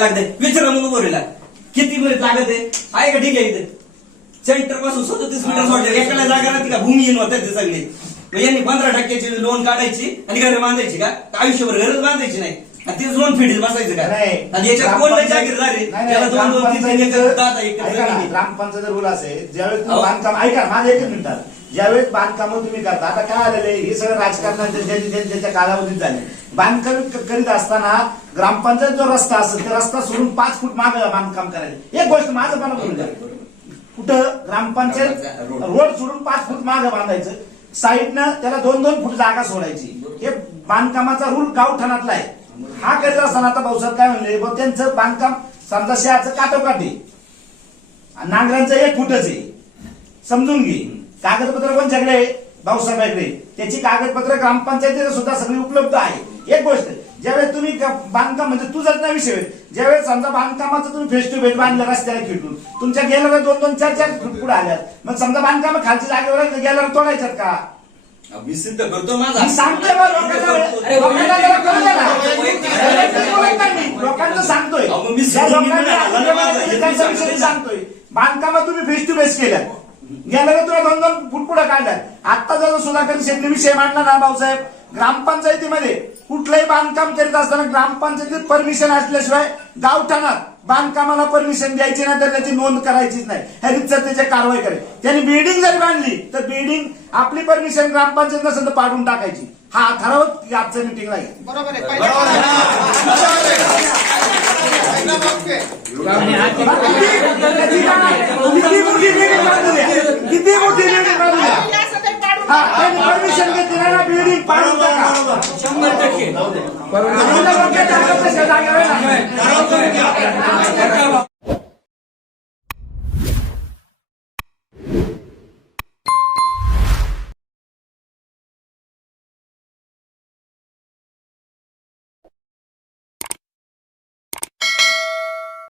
लागते विचारा म्हणून बोरीला किती मिनिट लागत आहे आहे का ठीक आहे इथे? सेंटरपासून सदतीस मीटर सोडले. एकाला जागा राहते का भूमिहीन होतात ते सगळे. मग यांनी पंधरा टक्क्याची लोन काढायची आणि घर बांधायची का? आयुष्यभर घरच बांधायची नाही? आणि तीच लोन फिडीत बसायचं का? नाही. आणि याच्यात कोण नाही आहे नाही, त्याला दोन दोन तीन तीन एकर दहा दहा ऐका एकर ना, जमीन. आहे. ग्रामपंचायत रूल असेल ज्यावेळेस तुम्ही अहो. बांधकाम ऐका माझं एकच मिनिटात ज्यावेळेस बांधकाम तुम्ही करता आता काय आलेलं आहे? हे सगळं ज्याच्या कालावधीत झाले. बांधकाम करीत असताना ग्रामपंचायत जो रस्ता असेल ते रस्ता सोडून पाच फूट माग बांधकाम करायचं. एक गोष्ट माझं पण बोलून द्या. कुठं ग्रामपंचायत रोड. सोडून पाच फूट माग बांधायचं साईडनं त्याला दोन दोन फूट जागा सोडायची. हे बांधकामाचा रूल गावठाणातला आहे. हा करीत असताना आता भाऊसाहेब काय म्हणले त्यांचं बांधकाम समजा आहे. आणि नांगरांचं एक फुटच आहे. समजून घे. कागदपत्र पण सगळे भाऊसाहेबांकडे. त्याची कागदपत्र ग्रामपंचायतीला सुद्धा सगळी उपलब्ध आहे. एक गोष्ट ज्यावेळेस तुम्ही बांधकाम म्हणजे तुझाच नाही विषय. ज्यावेळेस समजा बांधकामाचं तुम्ही फेस टू फेस बांधलं रस्त्याला खिटून तुमच्या गेल्यावर दोन दोन चार चार फूट पुढे आल्यात. मग समजा बांधकाम खालच्या जागेवर गेल्यावर तोडायच्यात का? मी सिद्ध करतो माझा. सांगतोय लोकांना. ना. सांगतोय. ना सांगतोय. सांगतोय. बांधकामात तुम्ही फेस टू फेस केल्या गेल्यावर तुला दोन दोन फूट पुढे काढल्या आता जर सुधाकर शेट्टी विषय मांडला ना भाऊसाहेब ग्रामपंचायतीमध्ये कुठलंही बांधकाम करीत असताना ग्रामपंचायतीत परमिशन असल्याशिवाय गावठाणात बांधकामाला परमिशन द्यायची नाही तर त्याची नोंद करायचीच नाही. ह्या रितसर त्याची कारवाई करेल. त्यांनी बिल्डिंग जरी बांधली तर बिल्डिंग आपली परमिशन ग्रामपंचायत नसेल तर पाडून टाकायची. हा ठराव आजच्या मिटिंगला बरोबर आहे. पाडून टाका शंभर टक्के.